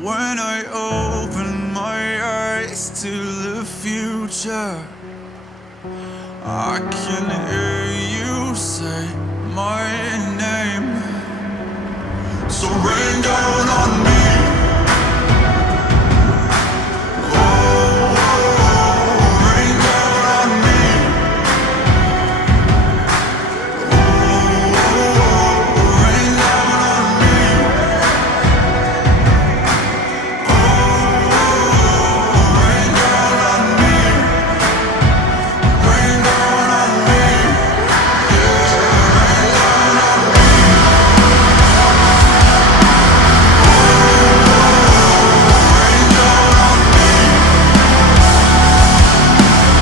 When I open my eyes to the future, I can hear you say my name. So rain down on me.